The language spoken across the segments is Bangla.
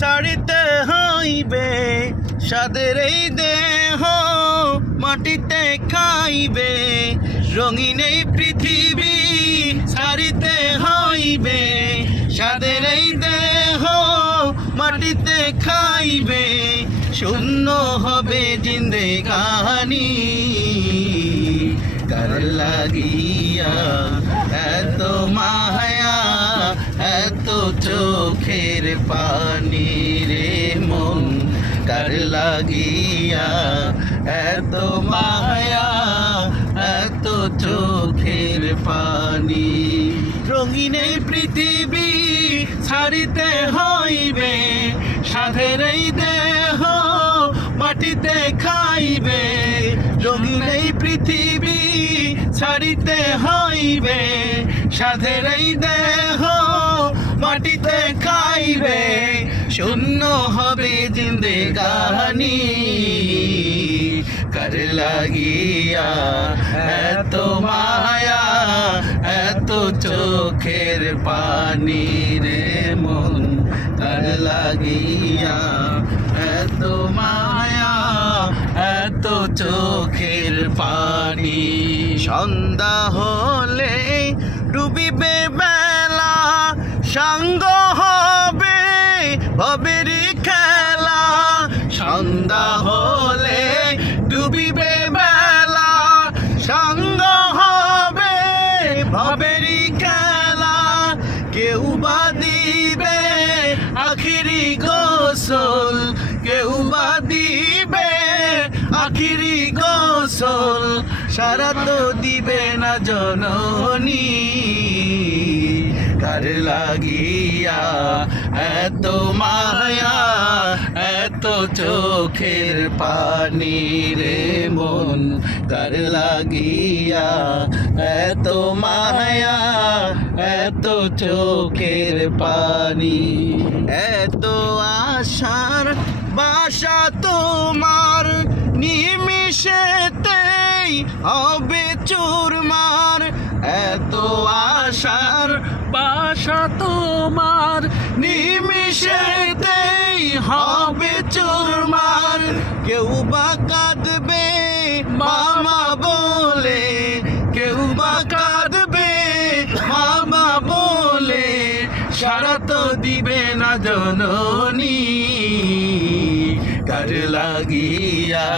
ছাড়িতে হইবে সাদের এই দেহ মাটিতে খাইবে, রঙিন এই পৃথিবী ছাড়িতে হইবে সাদের এই দেহ মাটিতে খাইবে, শূন্য হবে জিন্দে গানি কার লাগিয়া এত এত চোখের পানি রে মন, কার লাগিয়া এত মায়া, এত চোখের পানি। রঙিন এই পৃথিবী ছাড়িতে হইবে, সাধের এই দেহ মাটিতে খাইবে। রঙিন এই পৃথিবী ছাড়িতে হইবে, সাধের এই দেহ মাটিতে খাইবে, শূন্য হবে জিন্দে গানি কর লাগিয়া এত মায়া, এত চোখের পানি রে মন। কর লাগিয়া এত মায়া, এত চোখের পানি। সন্ধ্যা হলে ডুবিবে সাঙ্গ হবে, ভবেরি খেলা। সন্ধ্যা হলে ডুবিবে বেলা। সাঙ্গ হবে, ভবেরি খেলা। কেউ বা দিবে আখিরি গোসল। কেউ বা দিবে আখিরি গোসল। সারা তো দিবে না জননী। কার লাগিয়া, এত মায়া, এত চোখের পানি রে মন কার লাগিয়া, এত মায়া, এত চোখের পানি, এত আশার বাসা তোমার নিমিশেতেই হবে চুরমার, এত আশার বাসা তোমার নিমিশেতেই হবে চুরমার। কেউ বা কাঁদবে, মামা বলে। কেউ বা কাঁদবে, মামা বলে। সারা তো দিবে না জননী। কার লাগিয়া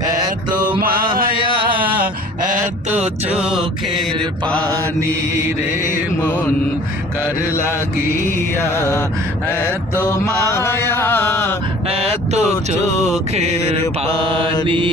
এত মায়া, এত চোখের পানি রে। মন কার লাগিয়া? এত মায়া এত চোখের পানি।